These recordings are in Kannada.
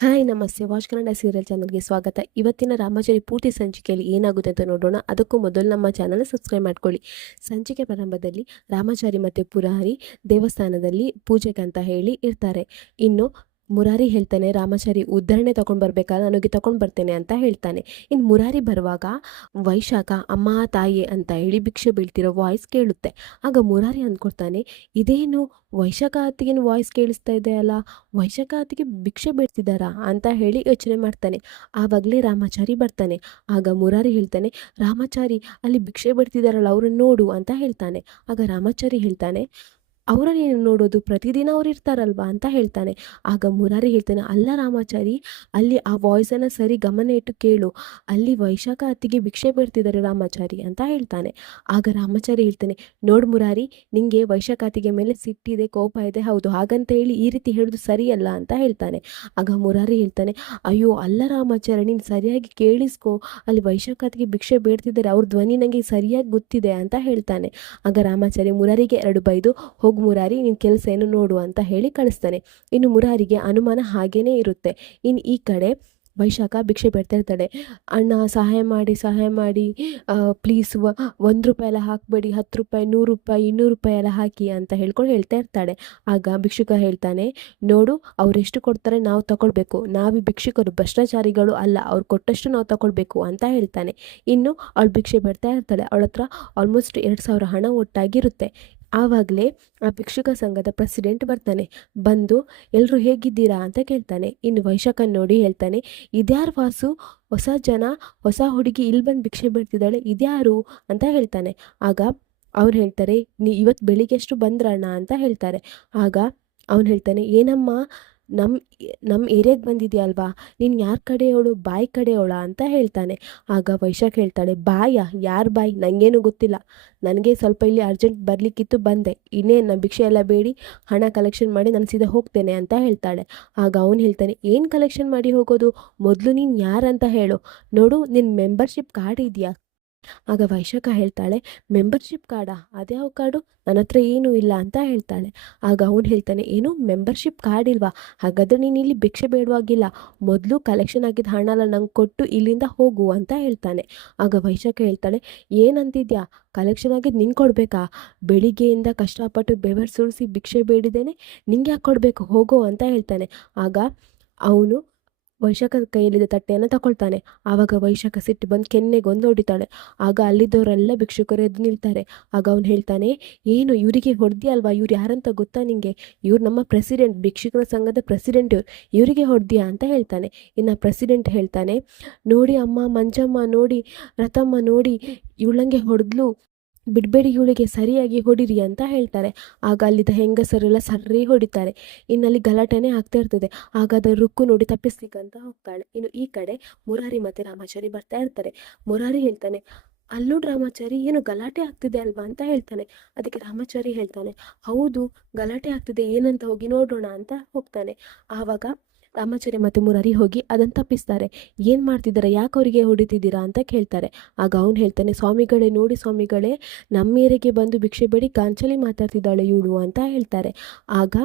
ಹಾಯ್ ನಮಸ್ತೆ. ವಾಚ್ ಕನ್ನಡ ಸೀರಿಯಲ್ ಚಾನಲ್ಗೆ ಸ್ವಾಗತ. ಇವತ್ತಿನ ರಾಮಾಚಾರಿ ಪೂರ್ತಿ ಸಂಚಿಕೆಯಲ್ಲಿ ಏನಾಗುತ್ತೆ ಅಂತ ನೋಡೋಣ. ಅದಕ್ಕೂ ಮೊದಲು ನಮ್ಮ ಚಾನಲ್ನ ಸಬ್ಸ್ಕ್ರೈಬ್ ಮಾಡ್ಕೊಳ್ಳಿ. ಸಂಚಿಕೆ ಪ್ರಾರಂಭದಲ್ಲಿ ರಾಮಾಚಾರಿ ಮತ್ತು ಪುರಾರಿ ದೇವಸ್ಥಾನದಲ್ಲಿ ಪೂಜೆಗೆ ಅಂತ ಹೇಳಿ ಇರ್ತಾರೆ. ಇನ್ನು ಮುರಾರಿ ಹೇಳ್ತಾನೆ, ರಾಮಾಚಾರಿ ಉದ್ಧರಣೆ ತೊಗೊಂಡು ಬರ್ಬೇಕಾದ್ರೆ ನನಗೆ ತೊಗೊಂಡು ಬರ್ತೇನೆ ಅಂತ ಹೇಳ್ತಾನೆ. ಇನ್ನು ಮುರಾರಿ ಬರುವಾಗ ವೈಶಾಖ ಅಮ್ಮ ತಾಯಿ ಅಂತ ಹೇಳಿ ಭಿಕ್ಷೆ ಬೀಳ್ತಿರೋ ವಾಯ್ಸ್ ಕೇಳುತ್ತೆ. ಆಗ ಮುರಾರಿ ಅಂದ್ಕೊಳ್ತಾನೆ, ಇದೇನು ವೈಶಾಖ ಅತ್ತಿಗೇನು ವಾಯ್ಸ್ ಕೇಳಿಸ್ತಾ ಇದೆ ಅಲ್ಲ, ವೈಶಾಖ ಅತ್ತಿಗೆ ಭಿಕ್ಷೆ ಬೇಡ್ತಿದ್ದಾರಾ ಅಂತ ಹೇಳಿ ಯೋಚನೆ ಮಾಡ್ತಾನೆ. ಆವಾಗಲೇ ರಾಮಾಚಾರಿ ಬರ್ತಾನೆ. ಆಗ ಮುರಾರಿ ಹೇಳ್ತಾನೆ, ರಾಮಾಚಾರಿ ಅಲ್ಲಿ ಭಿಕ್ಷೆ ಬೇಡ್ತಿದ್ದಾರಲ್ಲ ಅವ್ರನ್ನ ನೋಡು ಅಂತ ಹೇಳ್ತಾನೆ. ಆಗ ರಾಮಾಚಾರಿ ಹೇಳ್ತಾನೆ, ಅವರನ್ನೇನು ನೋಡೋದು, ಪ್ರತಿದಿನ ಅವ್ರು ಇರ್ತಾರಲ್ವಾ ಅಂತ ಹೇಳ್ತಾನೆ. ಆಗ ಮುರಾರಿ ಹೇಳ್ತಾನೆ, ಅಲ್ಲ ರಾಮಾಚಾರಿ, ಅಲ್ಲಿ ಆ ವಾಯ್ಸನ್ನು ಸರಿ ಗಮನ ಇಟ್ಟು ಕೇಳು, ಅಲ್ಲಿ ವೈಶಾಖ ಅತ್ತಿಗೆ ಭಿಕ್ಷೆ ಬೇಡ್ತಿದ್ದಾರೆ ರಾಮಾಚಾರಿ ಅಂತ ಹೇಳ್ತಾನೆ. ಆಗ ರಾಮಾಚಾರಿ ಹೇಳ್ತಾನೆ, ನೋಡು ಮುರಾರಿ, ನಿಂಗೆ ವೈಶಾಖ ಅತ್ತಿಗೆ ಮೇಲೆ ಸಿಟ್ಟಿದೆ, ಕೋಪ ಇದೆ, ಹೌದು, ಹಾಗಂತ ಹೇಳಿ ಈ ರೀತಿ ಹೇಳೋದು ಸರಿಯಲ್ಲ ಅಂತ ಹೇಳ್ತಾನೆ. ಆಗ ಮುರಾರಿ ಹೇಳ್ತಾನೆ, ಅಯ್ಯೋ ಅಲ್ಲ ರಾಮಾಚಾರಿ, ನೀನು ಸರಿಯಾಗಿ ಕೇಳಿಸ್ಕೊ, ಅಲ್ಲಿ ವೈಶಾಖ ಅತ್ತಿಗೆ ಭಿಕ್ಷೆ ಬೇಡ್ತಿದ್ದಾರೆ, ಅವ್ರ ಧ್ವನಿ ನನಗೆ ಸರಿಯಾಗಿ ಗೊತ್ತಿದೆ ಅಂತ ಹೇಳ್ತಾನೆ. ಆಗ ರಾಮಾಚಾರಿ ಮುರಾರಿಗೆ ಎರಡು ಬೈದು, ಹೋಗಿ ಮುರಾರಿ ನಿನ್ನ ಕೆಲಸ ಏನು ನೋಡು ಅಂತ ಹೇಳಿ ಕಳಿಸ್ತಾನೆ. ಇನ್ನು ಮುರಾರಿಗೆ ಅನುಮಾನ ಹಾಗೇನೇ ಇರುತ್ತೆ. ಇನ್ನು ಈ ಕಡೆ ವೈಶಾಖ ಭಿಕ್ಷೆ ಬೇಡ್ತಾ ಇರ್ತಾಳೆ. ಅಣ್ಣ ಸಹಾಯ ಮಾಡಿ ಪ್ಲೀಸ್, ₹1 ಎಲ್ಲ ಹಾಕಬೇಡಿ, ₹10, ₹100, ₹200 ಎಲ್ಲ ಹಾಕಿ ಅಂತ ಹೇಳ್ಕೊಂಡು ಹೇಳ್ತಾ ಇರ್ತಾಳೆ. ಆಗ ಭಿಕ್ಷುಕ ಹೇಳ್ತಾನೆ, ನೋಡು, ಅವರೆಷ್ಟು ಕೊಡ್ತಾರೆ ನಾವು ತಗೊಳ್ಬೇಕು, ನಾವು ಭಿಕ್ಷುಕರು ಭ್ರಷ್ಟಾಚಾರಿಗಳು ಅಲ್ಲ, ಅವ್ರು ಕೊಟ್ಟಷ್ಟು ನಾವು ತಗೊಳ್ಬೇಕು ಅಂತ ಹೇಳ್ತಾನೆ. ಇನ್ನು ಅವಳು ಭಿಕ್ಷೆ ಬೇಡ್ತಾ ಇರ್ತಾಳೆ. ಅವಳ ಹತ್ರ ಆಲ್ಮೋಸ್ಟ್ 2,000 ಹಣ ಒಟ್ಟಾಗಿರುತ್ತೆ. ಆವಾಗಲೇ ಆ ಭಿಕ್ಷುಕ ಸಂಘದ ಪ್ರೆಸಿಡೆಂಟ್ ಬರ್ತಾನೆ. ಬಂದು ಎಲ್ಲರೂ ಹೇಗಿದ್ದೀರಾ ಅಂತ ಕೇಳ್ತಾನೆ. ಇನ್ನು ವೈಶಾಖನ್ ನೋಡಿ ಹೇಳ್ತಾನೆ, ಇದ್ಯಾರು ವಾಸು, ಹೊಸ ಜನ, ಹೊಸ ಹುಡುಗಿ ಇಲ್ಲಿ ಬಂದು ಭಿಕ್ಷೆ ಬೇಡ್ತಿದ್ದಾಳೆ, ಇದ್ಯಾರು ಅಂತ ಹೇಳ್ತಾನೆ. ಆಗ ಅವ್ರು ಹೇಳ್ತಾರೆ, ಇವತ್ತು ಬೆಳಿಗ್ಗೆ ಎಷ್ಟು ಬಂದ್ರಣ್ಣ ಅಂತ ಹೇಳ್ತಾರೆ. ಆಗ ಅವನು ಹೇಳ್ತಾನೆ, ಏನಮ್ಮ, ನಮ್ಮ ನಮ್ಮ ಏರಿಯಾಗೆ ಬಂದಿದೆಯಲ್ವಾ, ನೀನು ಯಾರ ಕಡೆಯವಳು, ಬಾಯಿ ಕಡೆಯವಳ ಅಂತ ಹೇಳ್ತಾನೆ. ಆಗ ವೈಶಾಖ್ ಹೇಳ್ತಾಳೆ, ಬಾಯ, ಯಾರ ಬಾಯಿ, ನನಗೇನು ಗೊತ್ತಿಲ್ಲ, ನನಗೆ ಸ್ವಲ್ಪ ಇಲ್ಲಿ ಅರ್ಜೆಂಟ್ ಬರಲಿಕ್ಕಿತ್ತು ಬಂದೆ, ಇನ್ನೇನು ನಾನು ಭಿಕ್ಷೆ ಎಲ್ಲ ಬೇಡಿ ಹಣ ಕಲೆಕ್ಷನ್ ಮಾಡಿ ನಾನು ಸೀದಾ ಹೋಗ್ತೇನೆ ಅಂತ ಹೇಳ್ತಾಳೆ. ಆಗ ಅವನು ಹೇಳ್ತಾನೆ, ಏನು ಕಲೆಕ್ಷನ್ ಮಾಡಿ ಹೋಗೋದು, ಮೊದಲು ನೀನು ಯಾರಂತ ಹೇಳು, ನೋಡು ನಿನ್ನ ಮೆಂಬರ್ಶಿಪ್ ಕಾರ್ಡ್ ಇದೆಯಾ. ಆಗ ವೈಶಾಖ ಹೇಳ್ತಾಳೆ, ಮೆಂಬರ್ಶಿಪ್ ಕಾರ್ಡಾ, ಅದ್ಯಾವ ಕಾರ್ಡು, ನನ್ನ ಹತ್ರ ಏನೂ ಇಲ್ಲ ಅಂತ ಹೇಳ್ತಾಳೆ. ಆಗ ಅವನು ಹೇಳ್ತಾನೆ, ಏನು ಮೆಂಬರ್ಶಿಪ್ ಕಾರ್ಡ್ ಇಲ್ವಾ, ಹಾಗಾದರೆ ನೀನು ಇಲ್ಲಿ ಭಿಕ್ಷೆ ಬೇಡವಾಗಿಲ್ಲ, ಮೊದಲು ಕಲೆಕ್ಷನ್ ಆಗಿದ್ದ ಹಣ ಎಲ್ಲ ನಂಗೆ ಕೊಟ್ಟು ಇಲ್ಲಿಂದ ಹೋಗು ಅಂತ ಹೇಳ್ತಾನೆ. ಆಗ ವೈಶಾಖ ಹೇಳ್ತಾಳೆ, ಏನಂತಿದ್ಯಾ, ಕಲೆಕ್ಷನ್ ಆಗಿದ್ದು ನಿಂಗೆ ಕೊಡಬೇಕಾ, ಬೆಳಿಗ್ಗೆಯಿಂದ ಕಷ್ಟಪಟ್ಟು ಬೆವರು ಸುರಿಸಿ ಭಿಕ್ಷೆ ಬೇಡಿದ್ದೇನೆ, ನಿಂಗೆ ಯಾಕೆ ಕೊಡಬೇಕು, ಹೋಗೋ ಅಂತ ಹೇಳ್ತಾನೆ. ಆಗ ಅವನು ವೈಶಾಖದ ಕೈಯಲ್ಲಿದ್ದ ತಟ್ಟೆಯನ್ನು ತಗೊಳ್ತಾನೆ. ಆವಾಗ ವೈಶಾಖ ಸಿಟ್ಟು ಬಂದು ಕೆನ್ನೆಗೊಂದು ಹೊಡಿತಾಳೆ. ಆಗ ಅಲ್ಲಿದ್ದವರೆಲ್ಲ ಭಿಕ್ಷುಕರು ಎದ್ದು ನಿಲ್ತಾರೆ. ಆಗ ಅವನು ಹೇಳ್ತಾನೆ, ಏನು ಇವರಿಗೆ ಹೊಡೆದಿಯಲ್ವಾ, ಇವ್ರು ಯಾರಂತ ಗೊತ್ತಾ ನಿಂಗೆ, ಇವ್ರು ನಮ್ಮ ಪ್ರೆಸಿಡೆಂಟ್, ಭಿಕ್ಷುಕರ ಸಂಘದ ಪ್ರೆಸಿಡೆಂಟ್, ಇವರಿಗೆ ಹೊಡೆದಿಯಾ ಅಂತ ಹೇಳ್ತಾನೆ. ಇನ್ನು ಪ್ರೆಸಿಡೆಂಟ್ ಹೇಳ್ತಾನೆ, ನೋಡಿ ಅಮ್ಮ, ಮಂಜಮ್ಮ ನೋಡಿ, ರಥಮ್ಮ ನೋಡಿ, ಇವಳಂಗೆ ಹೊಡೆದ್ಲು, ಬಿಡಬೇಡಿ, ಇವಳಿಗೆ ಸರಿಯಾಗಿ ಹೊಡಿರಿ ಅಂತ ಹೇಳ್ತಾರೆ. ಆಗ ಅಲ್ಲಿದ್ದ ಹೆಂಗಸರೆಲ್ಲ ಸರ್ರಿ ಹೊಡಿತಾರೆ. ಇನ್ನಲ್ಲಿ ಗಲಾಟೆನೇ ಆಗ್ತಾ ಇರ್ತದೆ. ಆಗ ಅದರ ರುಕ್ಕು ನೋಡಿ ತಪ್ಪಿಸ್ಲಿಕ್ಕಂತ ಹೋಗ್ತಾಳೆ. ಇನ್ನು ಈ ಕಡೆ ಮುರಾರಿ ಮತ್ತು ರಾಮಾಚಾರಿ ಬರ್ತಾ ಇರ್ತಾರೆ. ಮುರಾರಿ ಹೇಳ್ತಾನೆ, ಅಲ್ಲೋಡು ರಾಮಾಚಾರಿ, ಏನು ಗಲಾಟೆ ಆಗ್ತಿದೆ ಅಲ್ವಾ ಅಂತ ಹೇಳ್ತಾನೆ. ಅದಕ್ಕೆ ರಾಮಾಚಾರಿ ಹೇಳ್ತಾನೆ, ಹೌದು ಗಲಾಟೆ ಆಗ್ತಿದೆ, ಏನಂತ ಹೋಗಿ ನೋಡೋಣ ಅಂತ ಹೋಗ್ತಾನೆ. ಆವಾಗ ರಾಮಾಚಾರಿ ಮತ್ತು ಮುರಾರಿ ಹೋಗಿ ಅದನ್ನು ತಪ್ಪಿಸ್ತಾರೆ. ಏನು ಮಾಡ್ತಿದ್ದಾರೆ, ಯಾಕೆ ಅವರಿಗೆ ಹೊಡಿತಿದ್ದೀರಾ ಅಂತ ಕೇಳ್ತಾರೆ. ಆಗ ಅವನು ಹೇಳ್ತಾನೆ, ಸ್ವಾಮಿಗಳೇ ನೋಡಿ ಸ್ವಾಮಿಗಳೇ, ನಮ್ಮ ಏರಿಯಾಗೆ ಬಂದು ಭಿಕ್ಷೆ ಬೇಡಿ ಗಾಂಚಲಿ ಮಾತಾಡ್ತಿದ್ದಾಳೆ ಇವಳು ಅಂತ ಹೇಳ್ತಾರೆ. ಆಗ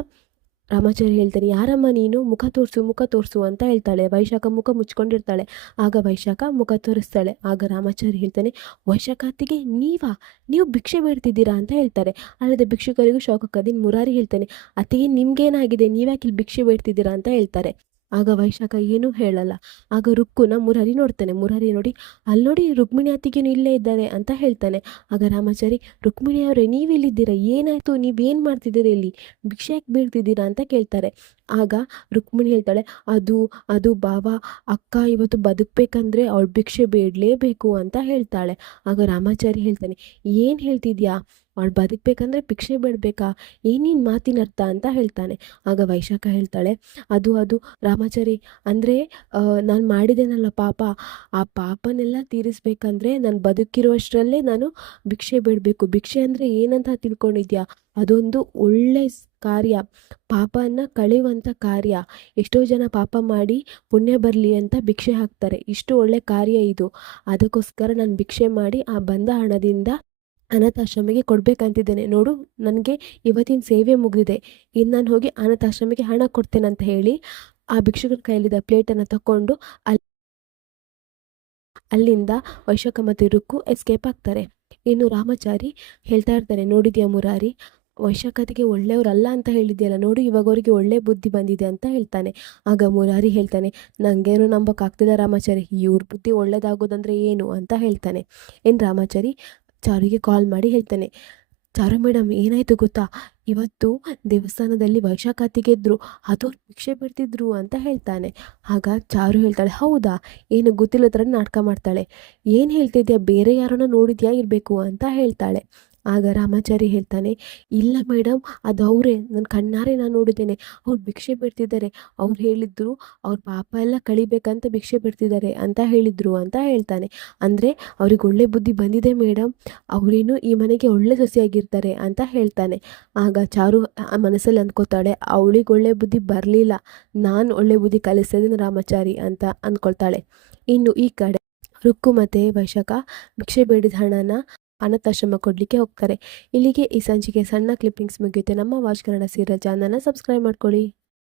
ರಾಮಾಚಾರಿ ಹೇಳ್ತಾನೆ, ಯಾರಮ್ಮ ನೀನು, ಮುಖ ತೋರಿಸು ಅಂತ ಹೇಳ್ತಾಳೆ. ವೈಶಾಖ ಮುಖ ಮುಚ್ಕೊಂಡಿರ್ತಾಳೆ. ಆಗ ವೈಶಾಖ ಮುಖ ತೋರಿಸ್ತಾಳೆ. ಆಗ ರಾಮಾಚಾರಿ ಹೇಳ್ತಾನೆ, ವೈಶಾಖ ಅತ್ತಿಗೆ ನೀವು ಭಿಕ್ಷೆ ಬೇಡ್ತಿದ್ದೀರಾ ಅಂತ ಹೇಳ್ತಾರೆ. ಅಲ್ಲದೆ ಭಿಕ್ಷುಕರಿಗೂ ಶಾಕ್ ಆಗ್ತದೆ. ಮುರಾರಿ ಹೇಳ್ತಾನೆ, ಅತ್ತಿಗೆ ನಿಮ್ಗೇನಾಗಿದೆ, ನೀವ್ಯಾಕೆ ಇಲ್ಲಿ ಭಿಕ್ಷೆ ಬೇಡ್ತಿದ್ದೀರಾ ಅಂತ ಹೇಳ್ತಾರೆ. ಆಗ ವೈಶಾಖ ಏನೂ ಹೇಳಲ್ಲ. ಆಗ ರುಕ್ಕುನ ಮುರಾರಿ ನೋಡ್ತಾನೆ. ಮುರಾರಿ ನೋಡಿ, ಅಲ್ಲಿ ನೋಡಿ ರುಕ್ಮಿಣಿ ಅತ್ತಿಗೇನು ಇಲ್ಲೇ ಇದ್ದಾರೆ ಅಂತ ಹೇಳ್ತಾನೆ. ಆಗ ರಾಮಾಚಾರಿ, ರುಕ್ಮಿಣಿ ಅವರೇ ನೀವಿಲ್ಲಿದ್ದೀರಾ, ಏನಾಯಿತು, ನೀವೇನು ಮಾಡ್ತಿದ್ದೀರಾ ಇಲ್ಲಿ, ಭಿಕ್ಷೆ ಯಾಕೆ ಬೀಳ್ತಿದ್ದೀರಾ ಅಂತ ಕೇಳ್ತಾರೆ. ಆಗ ರುಕ್ಮಿಣಿ ಹೇಳ್ತಾಳೆ, ಅದು ಬಾಬಾ, ಅಕ್ಕ ಇವತ್ತು ಬದುಕಬೇಕಂದ್ರೆ ಅವಳು ಭಿಕ್ಷೆ ಬೇಡಲೇಬೇಕು ಅಂತ ಹೇಳ್ತಾಳೆ. ಆಗ ರಾಮಾಚಾರಿ ಹೇಳ್ತಾನೆ, ಏನು ಹೇಳ್ತಿದ್ಯಾ, ಅವಳು ಬದುಕಬೇಕಂದ್ರೆ ಭಿಕ್ಷೆ ಬೇಡಬೇಕಾ, ಏನೇನು ಮಾತಿನ ಅರ್ಥ ಅಂತ ಹೇಳ್ತಾನೆ. ಆಗ ವೈಶಾಖ ಹೇಳ್ತಾಳೆ, ಅದು ರಾಮಾಚಾರಿ, ಅಂದರೆ ನಾನು ಮಾಡಿದ್ದೇನಲ್ಲ ಪಾಪ, ಆ ಪಾಪನೆಲ್ಲ ತೀರಿಸ್ಬೇಕಂದ್ರೆ ನಾನು ಬದುಕಿರುವಷ್ಟರಲ್ಲೇ ನಾನು ಭಿಕ್ಷೆ ಬೇಡಬೇಕು. ಭಿಕ್ಷೆ ಅಂದರೆ ಏನಂತ ತಿಳ್ಕೊಂಡಿದ್ಯಾ, ಅದೊಂದು ಒಳ್ಳೆ ಕಾರ್ಯ, ಪಾಪನ ಕಳೆಯುವಂಥ ಕಾರ್ಯ. ಎಷ್ಟೋ ಜನ ಪಾಪ ಮಾಡಿ ಪುಣ್ಯ ಬರಲಿ ಅಂತ ಭಿಕ್ಷೆ ಹಾಕ್ತಾರೆ, ಇಷ್ಟು ಒಳ್ಳೆ ಕಾರ್ಯ ಇದು. ಅದಕ್ಕೋಸ್ಕರ ನಾನು ಭಿಕ್ಷೆ ಮಾಡಿ ಆ ಬಂದ ಹಣದಿಂದ ಅನಾಥಾಶ್ರಮಕ್ಕೆ ಕೊಡಬೇಕಂತಿದ್ದೇನೆ. ನೋಡು, ನನಗೆ ಇವತ್ತಿನ ಸೇವೆ ಮುಗಿದಿದೆ, ಇನ್ನು ನಾನು ಹೋಗಿ ಅನಾಥಾಶ್ರಮಕ್ಕೆ ಹಣ ಕೊಡ್ತೇನೆ ಅಂತ ಹೇಳಿ ಆ ಭಿಕ್ಷುಕನ ಕೈಯಲ್ಲಿದ್ದ ಪ್ಲೇಟನ್ನು ತಗೊಂಡು ಅಲ್ಲಿಂದ ವೈಶಾಖ ಮತ್ತು ರುಕ್ಕು ಎಸ್ಕೇಪ್ ಆಗ್ತಾರೆ. ಇನ್ನು ರಾಮಾಚಾರಿ ಹೇಳ್ತಾ ಇರ್ತಾನೆ, ನೋಡಿದ್ಯಾ ಮುರಾರಿ, ವೈಶಾಖತಿಗೆ ಒಳ್ಳೆಯವರಲ್ಲ ಅಂತ ಹೇಳಿದ್ಯಲ್ಲ, ನೋಡು ಇವಾಗ ಅವರಿಗೆ ಒಳ್ಳೆ ಬುದ್ಧಿ ಬಂದಿದೆ ಅಂತ ಹೇಳ್ತಾನೆ. ಆಗ ಮುರಾರಿ ಹೇಳ್ತಾನೆ, ನನಗೇನು ನಂಬೋಕ್ಕಾಗ್ತಿಲ್ಲ ರಾಮಾಚಾರಿ, ಇವ್ರ ಬುದ್ಧಿ ಒಳ್ಳೇದಾಗೋದಂದ್ರೆ ಏನು ಅಂತ ಹೇಳ್ತಾನೆ. ರಾಮಾಚಾರಿ ಚಾರುಗೆ ಕಾಲ್ ಮಾಡಿ ಹೇಳ್ತಾನೆ, ಚಾರು ಮೇಡಮ್ ಏನಾಯಿತು ಗೊತ್ತಾ, ಇವತ್ತು ದೇವಸ್ಥಾನದಲ್ಲಿ ವೈಶಾಖಾತಿಗೆ ಇದ್ದರು, ಅದು ಭಿಕ್ಷೆ ಬಿಡ್ತಿದ್ರು ಅಂತ ಹೇಳ್ತಾನೆ. ಆಗ ಚಾರು ಹೇಳ್ತಾಳೆ, ಹೌದಾ, ಏನು ಗೊತ್ತಿಲ್ಲ ಥರ ನಾಟಕ ಮಾಡ್ತಾಳೆ. ಏನು ಹೇಳ್ತಿದ್ಯಾ, ಬೇರೆ ಯಾರನ್ನ ನೋಡಿದ್ಯಾ ಇರಬೇಕು ಅಂತ ಹೇಳ್ತಾಳೆ. ಆಗ ರಾಮಾಚಾರಿ ಹೇಳ್ತಾನೆ, ಇಲ್ಲ ಮೇಡಮ್, ಅದು ಅವರೇ, ನನ್ನ ಕಣ್ಣಾರೆ ನಾನು ನೋಡಿದ್ದೇನೆ, ಅವ್ರು ಭಿಕ್ಷೆ ಬಿಡ್ತಿದ್ದಾರೆ. ಅವ್ರು ಹೇಳಿದ್ರು ಅವ್ರ ಪಾಪ ಎಲ್ಲ ಕಳಿಬೇಕಂತ ಭಿಕ್ಷೆ ಬಿಡ್ತಿದ್ದಾರೆ ಅಂತ ಹೇಳಿದರು ಅಂತ ಹೇಳ್ತಾನೆ. ಅಂದರೆ ಅವ್ರಿಗೆ ಒಳ್ಳೆ ಬುದ್ಧಿ ಬಂದಿದೆ ಮೇಡಮ್, ಅವರೇನು ಈ ಮನೆಗೆ ಒಳ್ಳೆ ಸೊಸೆಯಾಗಿರ್ತಾರೆ ಅಂತ ಹೇಳ್ತಾನೆ. ಆಗ ಚಾರು ಮನಸ್ಸಲ್ಲಿ ಅಂದ್ಕೋತಾಳೆ, ಅವಳಿಗೆ ಒಳ್ಳೆ ಬುದ್ಧಿ ಬರಲಿಲ್ಲ, ನಾನು ಒಳ್ಳೆ ಬುದ್ಧಿ ಕಲಿಸ್ತಿದ್ದೀನಿ ರಾಮಾಚಾರಿ ಅಂತ ಅಂದ್ಕೊಳ್ತಾಳೆ. ಇನ್ನು ಈ ಕಡೆ ರುಕ್ಕು ಮತ್ತು ವೈಶಾಖ ಭಿಕ್ಷೆ ಬೇಡಿದ ಹಣನ ಅನಾಥಾಶ್ರಮ ಕೊಡಲಿಕ್ಕೆ ಹೋಗ್ತಾರೆ. ಇಲ್ಲಿಗೆ ಈ ಸಂಚಿಕೆ ಸಣ್ಣ ಕ್ಲಿಪ್ಪಿಂಗ್ಸ್ ಮುಗಿಯುತ್ತೆ. ನಮ್ಮ ವಾಚ್ ಕನ್ನಡ ಸೀರಿಯಲ್ ಚಾನಲ್ನ ಸಬ್ಸ್ಕ್ರೈಬ್ ಮಾಡ್ಕೊಳ್ಳಿ.